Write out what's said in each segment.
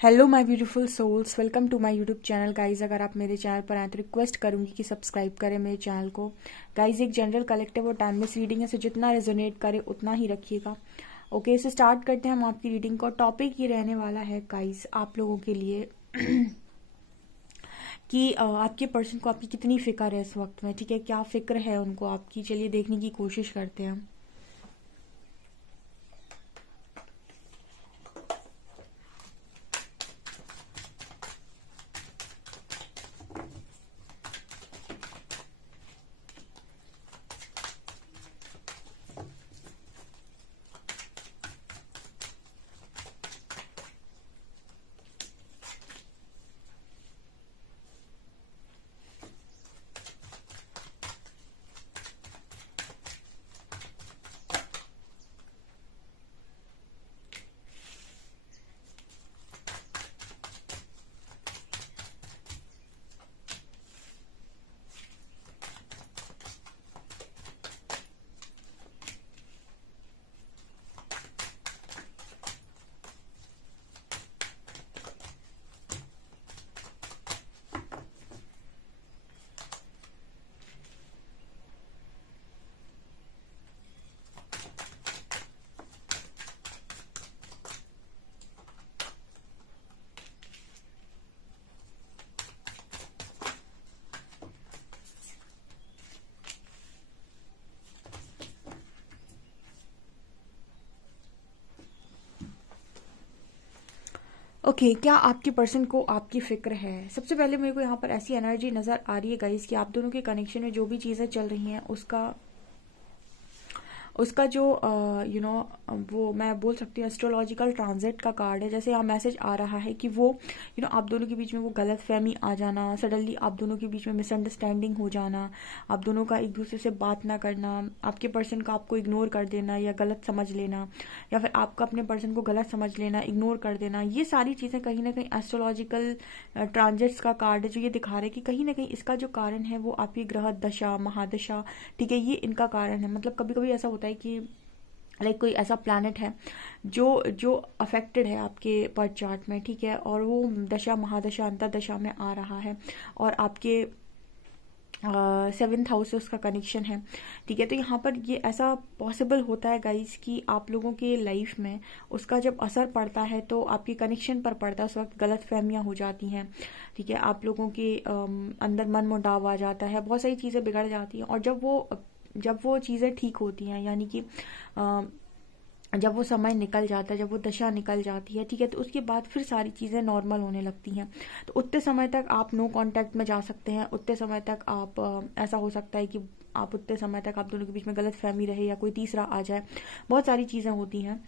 Hello my beautiful souls, welcome to my YouTube channel. Guys अगर आप मेरे channel पर आए तो रिक्वेस्ट करूंगी कि सब्सक्राइब करें मेरे चैनल को। गाइज एक जनरल कलेक्टिव और टाइमलेस रीडिंग है, सो जितना रेजोनेट करे उतना ही रखिएगा। ओके, इसे स्टार्ट करते हैं हम आपकी रीडिंग को। टॉपिक ये रहने वाला है गाइज आप लोगों के लिए कि आपके पर्सन को आपकी कितनी फिक्र है इस वक्त में। ठीक है, क्या फिक्र है उनको आपकी, चलिए देखने की कोशिश करते हैं। ओके, क्या आपके पर्सन को आपकी फिक्र है? सबसे पहले मेरे को यहाँ पर ऐसी एनर्जी नजर आ रही है गाइस कि आप दोनों के कनेक्शन में जो भी चीजें चल रही हैं उसका जो वो मैं बोल सकती हूँ एस्ट्रोलॉजिकल ट्रांजिट का कार्ड है। जैसे यहाँ मैसेज आ रहा है कि वो आप दोनों के बीच में वो गलत फहमी आ जाना, सडनली आप दोनों के बीच में मिसअंडरस्टैंडिंग हो जाना, आप दोनों का एक दूसरे से बात ना करना, आपके पर्सन का आपको इग्नोर कर देना या गलत समझ लेना, या फिर आपका अपने पर्सन को गलत समझ लेना, इग्नोर कर देना, ये सारी चीज़ें कहीं ना कहीं एस्ट्रोलॉजिकल ट्रांजिट्स का कार्ड है जो ये दिखा रहा है कि कहीं ना कहीं इसका जो कारण है वो आपकी ग्रह दशा महादशा, ठीक है, ये इनका कारण है। मतलब कभी कभी ऐसा होता है कि कोई ऐसा प्लैनेट है जो जो अफेक्टेड है आपके बर्थ चार्ट में, ठीक है, और वो दशा महादशा अंतरदशा में आ रहा है और आपके 7th हाउस से उसका कनेक्शन है, ठीक है। तो यहाँ पर ये ऐसा पॉसिबल होता है गाइस कि आप लोगों के लाइफ में उसका जब असर पड़ता है तो आपके कनेक्शन पर पड़ता है, उस वक्त गलत फहमियाँ हो जाती हैं, ठीक है, आप लोगों के अंदर मन मुटाव आ जाता है, बहुत सारी चीज़ें बिगड़ जाती हैं। और जब वो चीज़ें ठीक होती हैं, यानी कि जब वो समय निकल जाता है, जब वो दशा निकल जाती है, ठीक है, तो उसके बाद फिर सारी चीज़ें नॉर्मल होने लगती हैं। तो उतने समय तक आप नो कांटेक्ट में जा सकते हैं, उतने समय तक आप ऐसा हो सकता है कि आप उतने समय तक आप दोनों के बीच में गलत फहमी रहे या कोई तीसरा आ जाए, बहुत सारी चीज़ें होती हैं।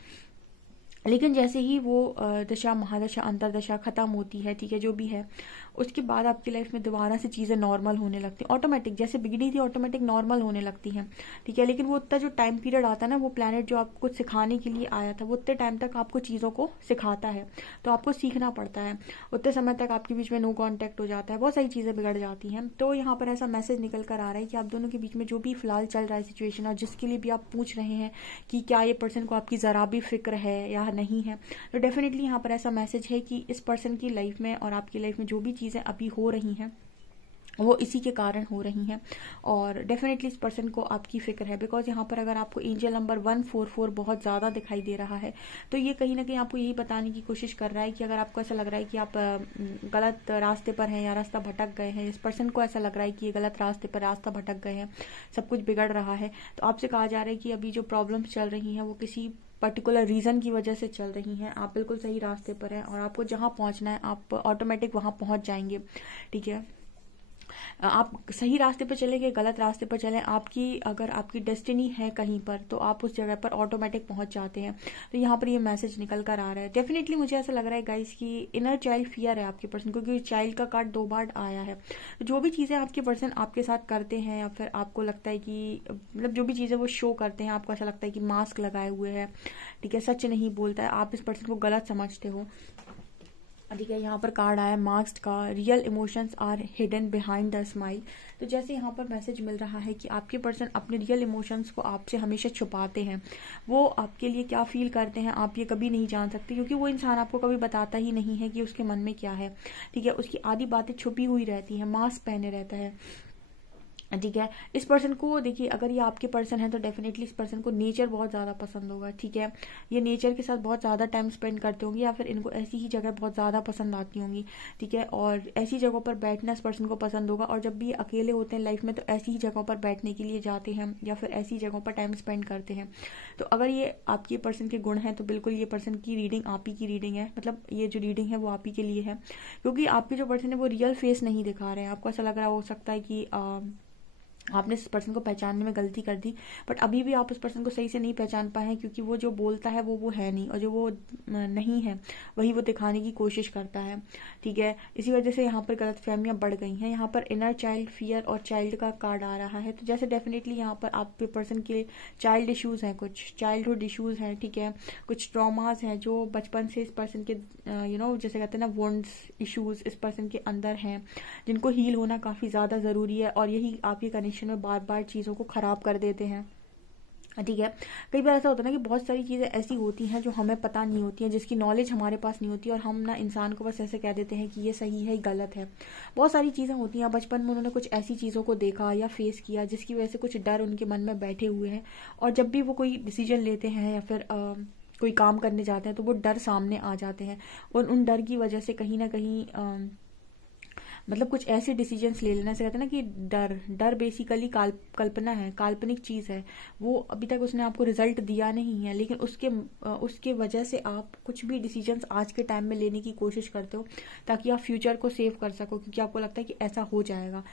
लेकिन जैसे ही वो दशा महादशा अंतरदशा खत्म होती है, ठीक है, जो भी है, उसके बाद आपकी लाइफ में दोबारा से चीज़ें नॉर्मल होने लगती हैं, ऑटोमेटिक जैसे बिगड़ी थी ऑटोमेटिक नॉर्मल होने लगती हैं, ठीक है। लेकिन वो उतना जो टाइम पीरियड आता है ना, वो प्लैनेट जो आपको कुछ सिखाने के लिए आया था वो उतने टाइम तक आपको चीज़ों को सिखाता है, तो आपको सीखना पड़ता है। उतने समय तक आपके बीच में नो कॉन्टैक्ट हो जाता है, बहुत सारी चीज़ें बिगड़ जाती हैं। तो यहाँ पर ऐसा मैसेज निकल कर आ रहा है कि आप दोनों के बीच में जो भी फिलहाल चल रहा है सिचुएशन, और जिसके लिए भी आप पूछ रहे हैं कि क्या ये पर्सन को आपकी ज़रा भी फिक्र है या नहीं है, तो डेफिनेटली यहाँ पर ऐसा मैसेज है कि इस पर्सन की लाइफ में और आपकी लाइफ में जो भी चीज़ें अभी हो रही हैं वो इसी के कारण हो रही हैं, और डेफिनेटली इस पर्सन को आपकी फिक्र है। बिकॉज यहाँ पर अगर आपको एंजल नंबर 144 बहुत ज़्यादा दिखाई दे रहा है, तो ये कहीं ना कहीं आपको यही बताने की कोशिश कर रहा है कि अगर आपको ऐसा लग रहा है कि आप गलत रास्ते पर हैं या रास्ता भटक गए हैं, इस पर्सन को ऐसा लग रहा है कि ये गलत रास्ते पर रास्ता भटक गए हैं, सब कुछ बिगड़ रहा है, तो आपसे कहा जा रहा है कि अभी जो प्रॉब्लम्स चल रही हैं वो किसी पर्टिकुलर रीज़न की वजह से चल रही हैं। आप बिल्कुल सही रास्ते पर हैं और आपको जहाँ पहुँचना है आप ऑटोमेटिक वहाँ पहुँच जाएंगे, ठीक है। आप सही रास्ते पर चलेंगे, गलत रास्ते पर चलें, अगर आपकी डेस्टिनी है कहीं पर तो आप उस जगह पर ऑटोमेटिक पहुंच जाते हैं। तो यहाँ पर ये मैसेज निकल कर आ रहा है। डेफिनेटली मुझे ऐसा लग रहा है गाइस कि इनर चाइल्ड फियर है आपके पर्सन को, क्योंकि चाइल्ड का कार्ड 2 बार आया है। तो जो भी चीज़ें आपके पर्सन आपके साथ करते हैं, या फिर आपको लगता है कि मतलब जो भी चीज़ें वो शो करते हैं, आपको ऐसा लगता है कि मास्क लगाए हुए है, ठीक है, सच नहीं बोलता है, आप इस पर्सन को गलत समझते हो, ठीक है, यहाँ पर कार्ड आया मास्क का, real emotions are hidden behind the smile. तो जैसे यहाँ पर मैसेज मिल रहा है कि आपके पर्सन अपने रियल इमोशंस को आपसे हमेशा छुपाते हैं। वो आपके लिए क्या फील करते हैं आप ये कभी नहीं जान सकते, क्योंकि वो इंसान आपको कभी बताता ही नहीं है कि उसके मन में क्या है। ठीक है, उसकी आधी बातें छुपी हुई रहती हैं, मास्क पहने रहता है। ठीक है, इस पर्सन को देखिए, अगर ये आपके पर्सन है तो डेफिनेटली इस पर्सन को नेचर बहुत ज़्यादा पसंद होगा। ठीक है, ये नेचर के साथ बहुत ज़्यादा टाइम स्पेंड करते होंगे, या फिर इनको ऐसी ही जगह बहुत ज़्यादा पसंद आती होंगी। ठीक है, और ऐसी जगहों पर बैठना इस पर्सन को पसंद होगा, और जब भी ये अकेले होते हैं लाइफ में तो ऐसी ही जगहों पर बैठने के लिए जाते हैं या फिर ऐसी जगहों पर टाइम स्पेंड करते हैं। तो अगर ये आपके पर्सन के गुण हैं तो बिल्कुल ये पर्सन की रीडिंग आप ही की रीडिंग है, मतलब ये जो रीडिंग है वो आप ही के लिए है, क्योंकि आपके जो पर्सन है वो रियल फेस नहीं दिखा रहे हैं। आपको ऐसा लग रहा हो सकता है कि आपने इस पर्सन को पहचानने में गलती कर दी, बट अभी भी आप उस पर्सन को सही से नहीं पहचान पाए हैं, क्योंकि वो जो बोलता है वो है नहीं, और जो वो नहीं है वही वो दिखाने की कोशिश करता है। ठीक है, इसी वजह से यहाँ पर गलतफहमियां बढ़ गई हैं। यहाँ पर इनर चाइल्ड, फियर और चाइल्ड का कार्ड आ रहा है। तो जैसे डेफिनेटली यहाँ पर आपके पर्सन के चाइल्ड इश्यूज हैं, कुछ चाइल्डहुड इश्यूज हैं। ठीक है, कुछ ट्रॉमाज हैं जो बचपन से इस पर्सन के जैसे कहते हैं ना वॉन्ड्स इश्यूज इस पर्सन के अंदर हैं, जिनको हील होना काफ़ी ज़्यादा ज़रूरी है, और यही आपके कनेक्शन में बार बार चीज़ों को ख़राब कर देते हैं। ठीक है, कई बार ऐसा होता है ना कि बहुत सारी चीज़ें ऐसी होती हैं जो हमें पता नहीं होती हैं, जिसकी नॉलेज हमारे पास नहीं होती, और हम ना इंसान को बस ऐसे कह देते हैं कि ये सही है, गलत है। बहुत सारी चीज़ें होती हैं, बचपन में उन्होंने कुछ ऐसी चीज़ों को देखा या फेस किया जिसकी वजह से कुछ डर उनके मन में बैठे हुए हैं, और जब भी वो कोई डिसीजन लेते हैं या फिर कोई काम करने जाते हैं तो वो डर सामने आ जाते हैं, और उन डर की वजह से कहीं ना कहीं मतलब कुछ ऐसे डिसीजंस ले लेना से कहते हैं ना कि डर बेसिकली कल्पना है, काल्पनिक चीज़ है। वो अभी तक उसने आपको रिजल्ट दिया नहीं है, लेकिन उसके वजह से आप कुछ भी डिसीजंस आज के टाइम में लेने की कोशिश करते हो ताकि आप फ्यूचर को सेव कर सको, क्योंकि आपको लगता है कि ऐसा हो जाएगा।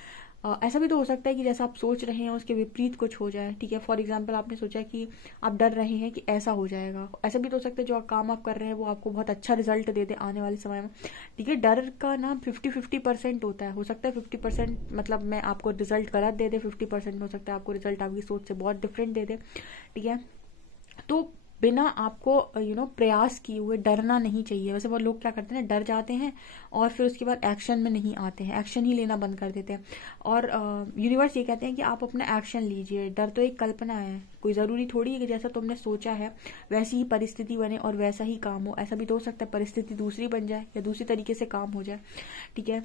ऐसा भी तो हो सकता है कि जैसा आप सोच रहे हैं उसके विपरीत कुछ हो जाए। ठीक है, फॉर एग्जाम्पल आपने सोचा कि आप डर रहे हैं कि ऐसा हो जाएगा, ऐसा भी तो हो सकता है जो काम आप कर रहे हैं वो आपको बहुत अच्छा रिजल्ट दे दे आने वाले समय में। ठीक है, डर का ना 50-50% होता है। हो सकता है 50% मतलब मैं आपको रिजल्ट गलत दे दे, 50% हो सकता है आपको रिजल्ट आपकी सोच से बहुत डिफरेंट दे दे। ठीक है, तो बिना आपको प्रयास किए हुए डरना नहीं चाहिए। वैसे वो लोग क्या करते हैं, डर जाते हैं और फिर उसके बाद एक्शन में नहीं आते हैं, एक्शन ही लेना बंद कर देते हैं। और यूनिवर्स ये कहते हैं कि आप अपना एक्शन लीजिए। डर तो एक कल्पना है, कोई ज़रूरी थोड़ी है कि जैसा तुमने सोचा है वैसी ही परिस्थिति बने और वैसा ही काम हो। ऐसा भी तो हो सकता है परिस्थिति दूसरी बन जाए या दूसरी तरीके से काम हो जाए। ठीक है,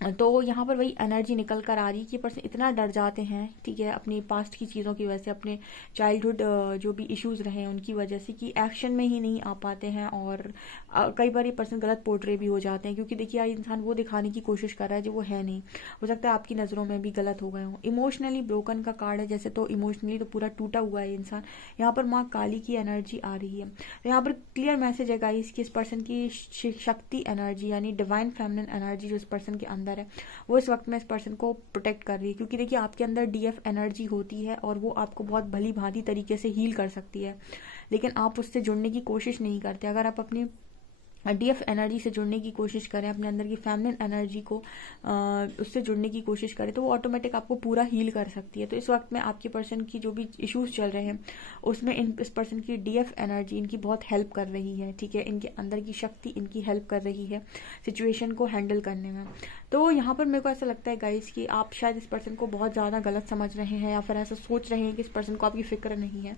तो यहाँ पर वही एनर्जी निकल कर आ रही है कि पर्सन इतना डर जाते हैं, ठीक है, अपनी पास्ट की चीज़ों की वजह से, अपने चाइल्डहुड जो भी इश्यूज रहे हैं उनकी वजह से, कि एक्शन में ही नहीं आ पाते हैं। और कई बार ये पर्सन गलत पोर्ट्रे भी हो जाते हैं, क्योंकि देखिए यार इंसान वो दिखाने की कोशिश कर रहा है जो वो है नहीं। हो सकता है आपकी नज़रों में भी गलत हो गए हो। इमोशनली ब्रोकन का कार्ड है जैसे, तो इमोशनली तो पूरा टूटा हुआ है इंसान। यहाँ पर माँ काली की एनर्जी आ रही है। तो यहाँ पर क्लियर मैसेज है गाइस कि इस पर्सन की शक्ति एनर्जी यानी डिवाइन फेमिनिन एनर्जी जो इस पर्सन के अंदर है वो इस वक्त में इस पर्सन को प्रोटेक्ट कर रही है। क्योंकि देखिए आपके अंदर डीएफ एनर्जी होती है और वो आपको बहुत भली भांति तरीके से हील कर सकती है, लेकिन आप उससे जुड़ने की कोशिश नहीं करते। अगर आप अपनी डीएफ एनर्जी से जुड़ने की कोशिश करें, अपने अंदर की फेमिनिन एनर्जी को उससे जुड़ने की कोशिश करें, तो वो ऑटोमेटिक आपको पूरा हील कर सकती है। तो इस वक्त में आपके पर्सन की जो भी इश्यूज चल रहे हैं उसमें इस पर्सन की डीएफ एनर्जी इनकी बहुत हेल्प कर रही है। ठीक है, इनके अंदर की शक्ति इनकी हेल्प कर रही है सिचुएशन को हैंडल करने में। तो यहाँ पर मेरे को ऐसा लगता है गाइस कि आप शायद इस पर्सन को बहुत ज़्यादा गलत समझ रहे हैं, या फिर ऐसा सोच रहे हैं कि इस पर्सन को आपकी फिक्र नहीं है।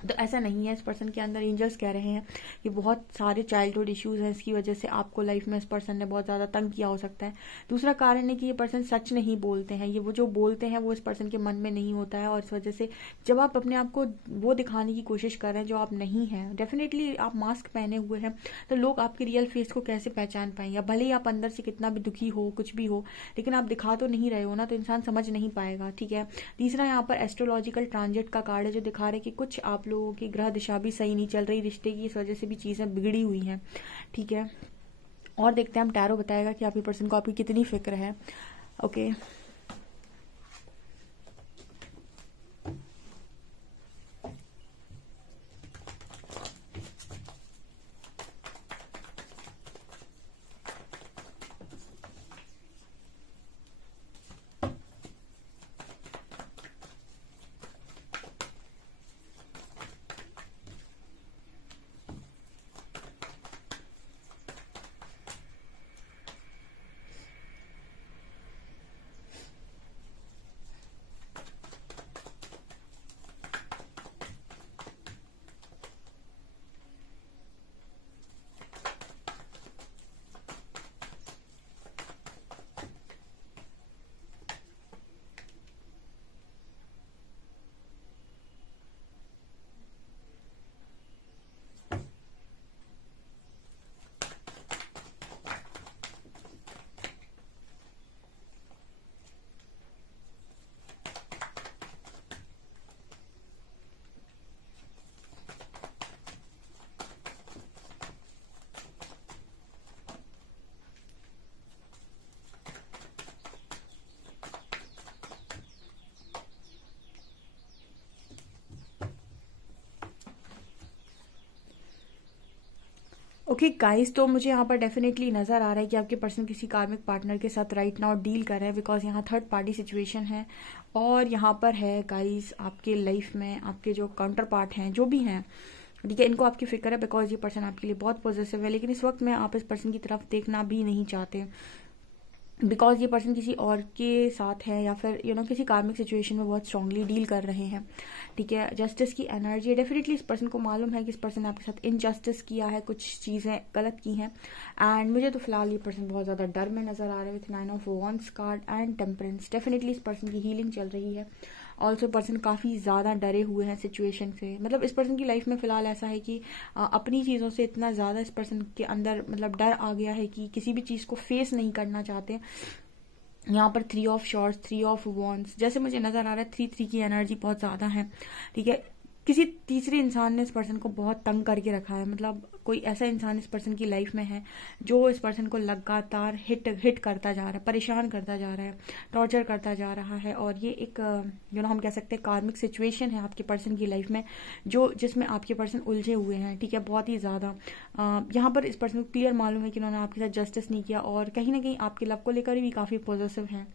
तो ऐसा नहीं है। इस पर्सन के अंदर एंजल्स कह रहे हैं कि बहुत सारे चाइल्डहुड इश्यूज हैं, इसकी वजह से आपको लाइफ में इस पर्सन ने बहुत ज़्यादा तंग किया हो सकता है। दूसरा कारण है कि ये पर्सन सच नहीं बोलते हैं, ये वो जो बोलते हैं वो इस पर्सन के मन में नहीं होता है, और इस वजह से जब आप अपने आप को वो दिखाने की कोशिश कर रहे हैं जो आप नहीं हैं, डेफिनेटली आप मास्क पहने हुए हैं, तो लोग आपके रियल फेस को कैसे पहचान पाएंगे। भले ही आप अंदर से कितना भी दुखी हो, कुछ भी हो, लेकिन आप दिखा तो नहीं रहे हो ना, तो इंसान समझ नहीं पाएगा। ठीक है, तीसरा यहाँ पर एस्ट्रोलॉजिकल ट्रांजिट का कार्ड है जो दिखा रहे कि कुछ आप लोगों की ग्रह दिशा भी सही नहीं चल रही, रिश्ते की इस वजह से भी चीजें बिगड़ी हुई हैं। ठीक है, और देखते हैं हम टैरो बताएगा कि आपकी पर्सन को आपकी कितनी फिक्र है। ओके, ओके गाइस, तो मुझे यहाँ पर डेफिनेटली नजर आ रहा है कि आपके पर्सन किसी कार्मिक पार्टनर के साथ राइट नाउ डील कर रहे हैं, बिकॉज यहाँ थर्ड पार्टी सिचुएशन है। और यहाँ पर है गाइस, आपके लाइफ में आपके जो काउंटर पार्ट हैं, जो भी हैं, ठीक है, इनको आपकी फिक्र है, बिकॉज ये पर्सन आपके लिए बहुत पॉजिटिव है। लेकिन इस वक्त में आप इस पर्सन की तरफ देखना भी नहीं चाहते, बिकॉज ये पर्सन किसी और के साथ है, या फिर किसी कार्मिक सिचुएशन में बहुत स्ट्रांगली डील कर रहे हैं। ठीक है, जस्टिस की एनर्जी डेफिनेटली इस पर्सन को मालूम है कि इस पर्सन ने आपके साथ इनजस्टिस किया है, कुछ चीज़ें गलत की हैं। एंड मुझे तो फिलहाल ये पर्सन बहुत ज़्यादा डर में नजर आ रहा है with 9 of wands card and temperance. Definitely इस पर्सन की हीलिंग चल रही है। ऑल्सो पर्सन काफ़ी ज़्यादा डरे हुए हैं सिचुएशन से। मतलब इस पर्सन की लाइफ में फ़िलहाल ऐसा है कि अपनी चीज़ों से इतना ज़्यादा इस पर्सन के अंदर मतलब डर आ गया है कि किसी भी चीज़ को फेस नहीं करना चाहते। यहाँ पर 3 ऑफ शॉर्ट्स, 3 ऑफ वॉन्ड्स, जैसे मुझे नज़र आ रहा है 3-3 की एनर्जी बहुत ज़्यादा है। ठीक है, किसी तीसरे इंसान ने इस पर्सन को बहुत तंग करके रखा है। मतलब कोई ऐसा इंसान इस पर्सन की लाइफ में है जो इस पर्सन को लगातार हिट करता जा रहा है, परेशान करता जा रहा है, टॉर्चर करता जा रहा है। और ये एक हम कह सकते हैं कार्मिक सिचुएशन है आपके पर्सन की लाइफ में, जिसमें आपके पर्सन उलझे हुए हैं। ठीक है, बहुत ही ज़्यादा यहाँ पर इस पर्सन को क्लियर मालूम है कि उन्होंने आपके साथ जस्टिस नहीं किया, और कहीं ना कहीं आपके लव को लेकर भी काफ़ी पॉजिटिव है।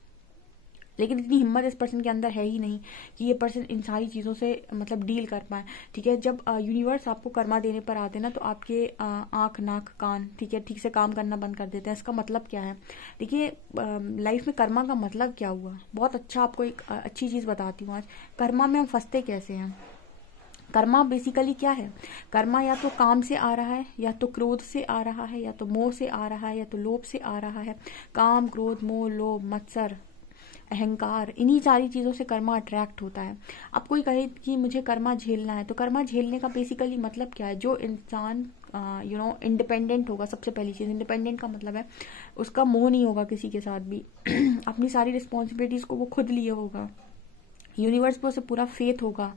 लेकिन इतनी हिम्मत इस पर्सन के अंदर है ही नहीं कि ये पर्सन इन सारी चीज़ों से मतलब डील कर पाए। ठीक है, जब यूनिवर्स आपको कर्मा देने पर आते हैं ना, तो आपके आँख, नाक, कान, ठीक है, ठीक से काम करना बंद कर देते हैं। इसका मतलब क्या है? देखिए, लाइफ में कर्मा का मतलब क्या हुआ, बहुत अच्छा आपको एक अच्छी चीज़ बताती हूँ आज। कर्मा में हम फंसते कैसे हैं। कर्मा बेसिकली क्या है? कर्मा या तो काम से आ रहा है, या तो क्रोध से आ रहा है, या तो मोह से आ रहा है, या तो लोभ से आ रहा है। काम, क्रोध, मोह, लोभ, मत्सर, अहंकार, इन्हीं सारी चीज़ों से कर्मा अट्रैक्ट होता है। अब कोई कहे कि मुझे कर्मा झेलना है, तो कर्मा झेलने का बेसिकली मतलब क्या है? जो इंसान इंडिपेंडेंट होगा, सबसे पहली चीज़ इंडिपेंडेंट का मतलब है उसका मोह नहीं होगा किसी के साथ भी अपनी सारी रिस्पॉन्सिबिलिटीज़ को वो खुद लिए होगा, यूनिवर्स पर उसे पूरा फेथ होगा,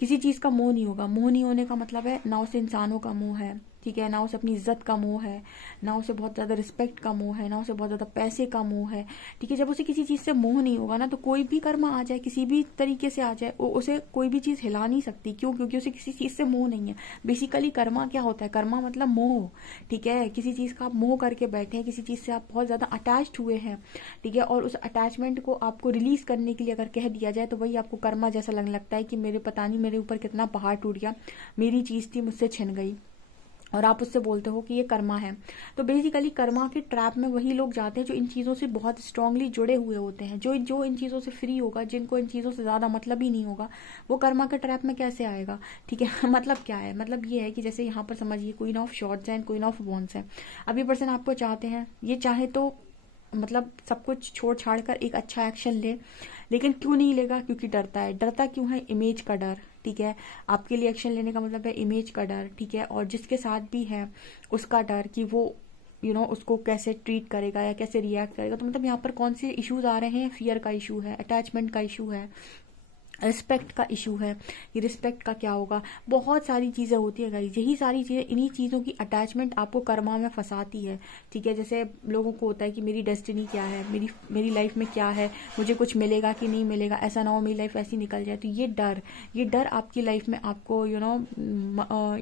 किसी चीज़ का मोह नहीं होगा। मोह नहीं होने का मतलब है ना उसे इंसानों का मोह है, ठीक है, ना उसे अपनी इज्जत का मोह है, ना उसे बहुत ज़्यादा रिस्पेक्ट का मोह है, ना उसे बहुत ज़्यादा पैसे का मोह है। ठीक है, जब उसे किसी चीज़ से मोह नहीं होगा ना, तो कोई भी कर्मा आ जाए, किसी भी तरीके से आ जाए, उसे कोई भी चीज़ हिला नहीं सकती। क्यों? क्योंकि उसे किसी चीज़ से मोह नहीं है। बेसिकली कर्मा क्या होता है? कर्मा मतलब मोह। ठीक है, किसी चीज़ का आप मोह करके बैठे हैं, किसी चीज़ से आप बहुत ज़्यादा अटैच्ड हुए हैं। ठीक है, और उस अटैचमेंट को आपको रिलीज करने के लिए अगर कह दिया जाए, तो वही आपको कर्मा जैसा लगने लगता है कि मेरे पता नहीं मेरे ऊपर कितना पहाड़ टूट गया, मेरी चीज़ थी मुझसे छिन गई, और आप उससे बोलते हो कि ये कर्मा है। तो बेसिकली कर्मा के ट्रैप में वही लोग जाते हैं जो इन चीज़ों से बहुत स्ट्रांगली जुड़े हुए होते हैं। जो इन चीज़ों से फ्री होगा, जिनको इन चीज़ों से ज़्यादा मतलब ही नहीं होगा, वो कर्मा के ट्रैप में कैसे आएगा? ठीक है मतलब क्या है? मतलब ये है कि जैसे यहाँ पर समझिए queen of shorts and queen of wands है। अब ये पर्सन आपको चाहते हैं, ये चाहे तो मतलब सब कुछ छोड़ छाड़ कर एक अच्छा एक्शन ले, लेकिन क्यों नहीं लेगा? क्योंकि डरता है। डरता क्यों है? इमेज का डर। ठीक है, आपके लिए एक्शन लेने का मतलब है इमेज का डर। ठीक है, और जिसके साथ भी है उसका डर कि वो उसको कैसे ट्रीट करेगा या कैसे रिएक्ट करेगा। तो मतलब यहाँ पर कौन से इश्यूज आ रहे हैं? फियर का इशू है, अटैचमेंट का इशू है, रिस्पेक्ट का इशू है। ये रिस्पेक्ट का क्या होगा? बहुत सारी चीज़ें होती है गाइस, यही सारी चीज़ें, इन्हीं चीज़ों की अटैचमेंट आपको कर्मा में फंसाती है। ठीक है, जैसे लोगों को होता है कि मेरी डेस्टिनी क्या है, मेरी लाइफ में क्या है, मुझे कुछ मिलेगा कि नहीं मिलेगा, ऐसा ना हो मेरी लाइफ ऐसी निकल जाए। तो ये डर आपकी लाइफ में आपको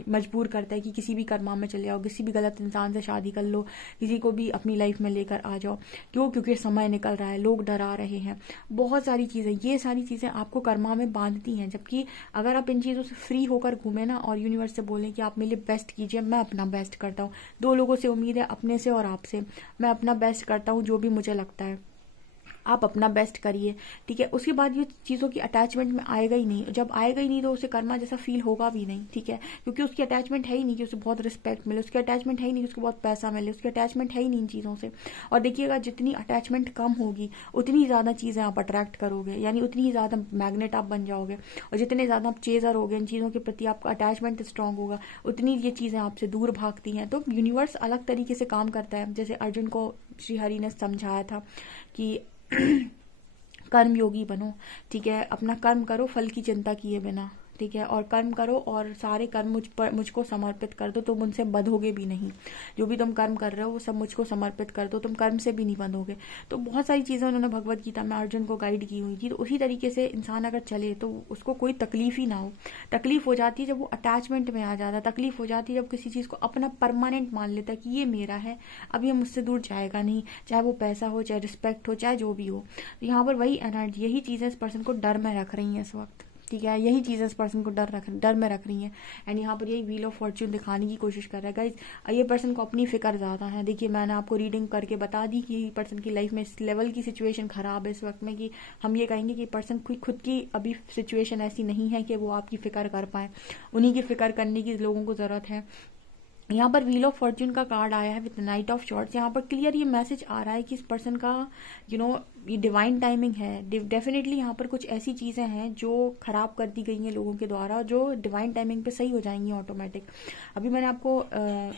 मजबूर करता है कि किसी भी कर्मा में चले जाओ, किसी भी गलत इंसान से शादी कर लो, किसी को भी अपनी लाइफ में लेकर आ जाओ। क्यों? क्योंकि समय निकल रहा है, लोग डरा रहे हैं, बहुत सारी चीज़ें, ये सारी चीज़ें आपको कर्मा में बांधती हैं। जबकि अगर आप इन चीज़ों से फ्री होकर घूमे ना, और यूनिवर्स से बोलें कि आप मेरे लिए बेस्ट कीजिए, मैं अपना बेस्ट करता हूँ। 2 लोगों से उम्मीद है, अपने से और आपसे। मैं अपना बेस्ट करता हूँ, जो भी मुझे लगता है, आप अपना बेस्ट करिए। ठीक है, उसके बाद ये चीज़ों की अटैचमेंट में आएगा ही नहीं। जब आएगा ही नहीं तो उसे कर्मा जैसा फील होगा भी नहीं। ठीक है, क्योंकि उसकी अटैचमेंट है ही नहीं कि उसे बहुत रिस्पेक्ट मिले, उसकी अटैचमेंट है ही नहीं कि उसको बहुत पैसा मिले, उसकी अटैचमेंट है ही नहीं इन चीज़ों से। और देखिएगा, जितनी अटैचमेंट कम होगी उतनी ज़्यादा चीज़ें आप अट्रैक्ट करोगे, यानी उतनी ही ज़्यादा मैग्नेट आप बन जाओगे। और जितने ज़्यादा आप चेजर होगे, इन चीज़ों के प्रति आपका अटैचमेंट स्ट्रांग होगा, उतनी ये चीज़ें आपसे दूर भागती हैं। तो यूनिवर्स अलग तरीके से काम करता है। जैसे अर्जुन को श्री हरि ने समझाया था कि कर्म योगी बनो। ठीक है, अपना कर्म करो, फल की चिंता किए बिना। ठीक है, और कर्म करो और सारे कर्म मुझको समर्पित कर दो, तुम उनसे बंधोगे भी नहीं। जो भी तुम कर्म कर रहे हो वो सब मुझको समर्पित कर दो, तुम कर्म से भी नहीं बंधोगे। तो बहुत सारी चीज़ें उन्होंने भगवत गीता में अर्जुन को गाइड की हुई थी। तो उसी तरीके से इंसान अगर चले तो उसको कोई तकलीफ ही ना हो। तकलीफ हो जाती है जब वो अटैचमेंट में आ जाता है, तकलीफ हो जाती है जब किसी चीज़ को अपना परमानेंट मान लेता है कि ये मेरा है, अब ये मुझसे दूर जाएगा नहीं, चाहे वो पैसा हो, चाहे रिस्पेक्ट हो, चाहे जो भी हो। तो यहाँ पर वही एनर्जी, यही चीज़ें इस पर्सन को डर में रख रही हैं इस वक्त, ठीक है, यही चीज़ें इस पर्सन को डर में रख रही हैं। एंड यहाँ पर यही व्हील ऑफ फॉर्च्यून दिखाने की कोशिश कर रहा है गाइस। ये पर्सन को अपनी फिक्र ज़्यादा है। देखिए मैंने आपको रीडिंग करके बता दी कि पर्सन की लाइफ में इस लेवल की सिचुएशन खराब है इस वक्त में कि हम ये कहेंगे कि पर्सन की खुद की अभी सिचुएशन ऐसी नहीं है कि वो आपकी फिक्र कर पाए, उन्हीं की फिक्र करने की लोगों को ज़रूरत है। यहाँ पर व्हील ऑफ फॉर्च्यून का कार्ड आया है विद नाइट ऑफ शॉर्ट्स। यहाँ पर क्लियर ये मैसेज आ रहा है कि इस पर्सन का ये डिवाइन टाइमिंग है। डेफिनेटली यहाँ पर कुछ ऐसी चीज़ें हैं जो खराब कर दी गई हैं लोगों के द्वारा, जो डिवाइन टाइमिंग पे सही हो जाएंगी ऑटोमेटिक। अभी मैंने आपको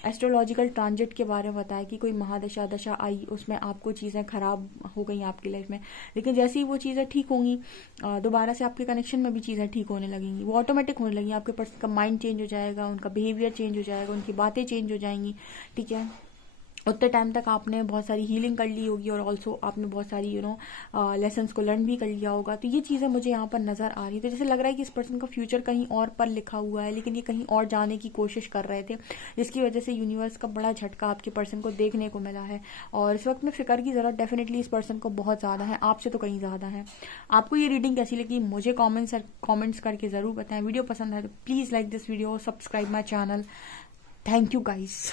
एस्ट्रोलॉजिकल ट्रांजिट के बारे में बताया कि कोई महादशा दशा आई, उसमें आपको चीज़ें खराब हो गई आपकी लाइफ में, लेकिन जैसे ही वो चीज़ें ठीक होंगी दोबारा से आपके कनेक्शन में भी चीज़ें ठीक होने लगेंगी, वो ऑटोमेटिक होने लगेंगी। आपके पर्सन का माइंड चेंज हो जाएगा, उनका बिहेवियर चेंज हो जाएगा, उनकी बातें चेंज हो जाएंगी, ठीक है। उतने टाइम तक आपने बहुत सारी हीलिंग कर ली होगी और ऑल्सो आपने बहुत सारी लेसन्स को लर्न भी कर लिया होगा। तो ये चीज़ें मुझे यहाँ पर नज़र आ रही है। तो जैसे लग रहा है कि इस पर्सन का फ्यूचर कहीं और पर लिखा हुआ है, लेकिन ये कहीं और जाने की कोशिश कर रहे थे, जिसकी वजह से यूनिवर्स का बड़ा झटका आपके पर्सन को देखने को मिला है। और इस वक्त में फिक्र की ज़रूरत डेफिनेटली इस पर्सन को बहुत ज़्यादा है, आपसे तो कहीं ज़्यादा है। आपको ये रीडिंग कैसी लगी मुझे कॉमेंट्स करके ज़रूर बताएं। वीडियो पसंद है तो please like this video, subscribe my channel. Thank you guys.